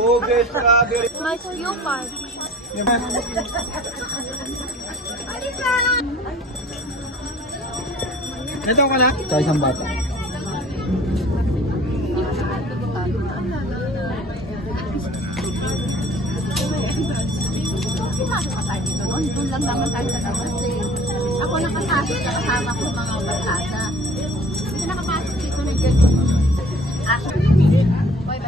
Mas view park. Ito ka na? Sa isang bata. Pumasok ka tayo dito noon. Doon lang naman tayo sa labas eh. Ako nakasasok sa kasama ko mga barkada. Kasi nakapasok dito na dyan. Ako. Boy,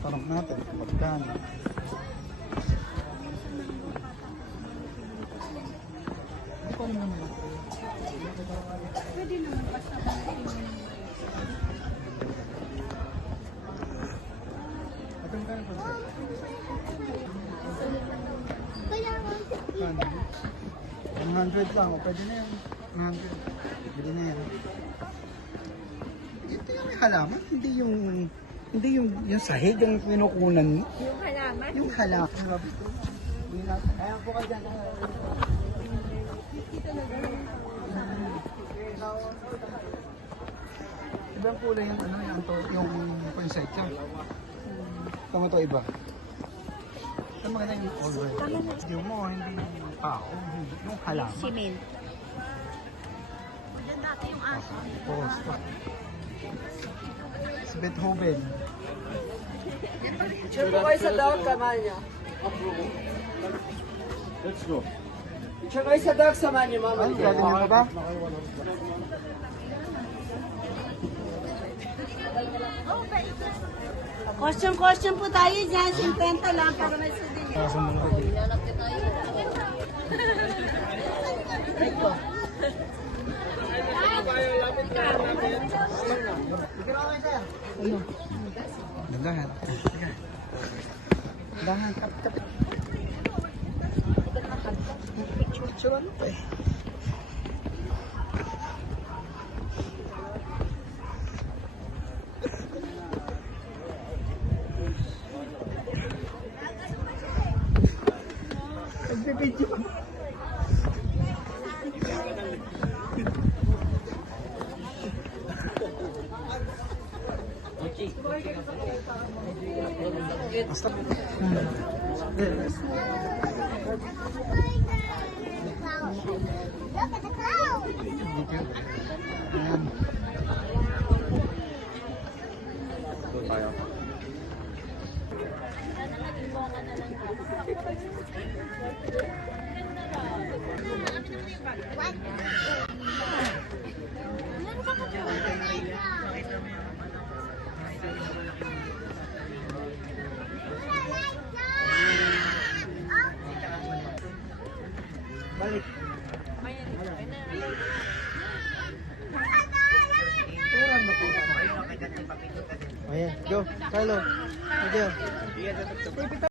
Tanong natin, magkano? pwede naman basta kaya nga. 100 lang, o pwede na yan. 100. Pwede na yan. Ito yung halaman, hindi yung sahig, yung pinukunan mo. Yung halaman. Yung halaman. Kaya po ka dyan. Ibang kulay yung yung poinsettia. Tama to iba. Ang maganda yung always. Yung mo, hindi yung tao, yung halaman. Simen. Maganda yung aso. Posto. Si Beethoven. Picture mo kayo sa dog, samahan niyo. Let's go. Picture kayo sa dog, samahan niyo, mama. Ay, gaganyan mo ba? Question po tayo dyan. 50 lang para may sundin. Lalapit tayo. Dandahan. Dandahan, kapit. Picture ano pa eh. Nagbibidyo. Basta. Look at the cloud. Ayan. Balik. Turan ba po? Ayan, go. Carlo. Go.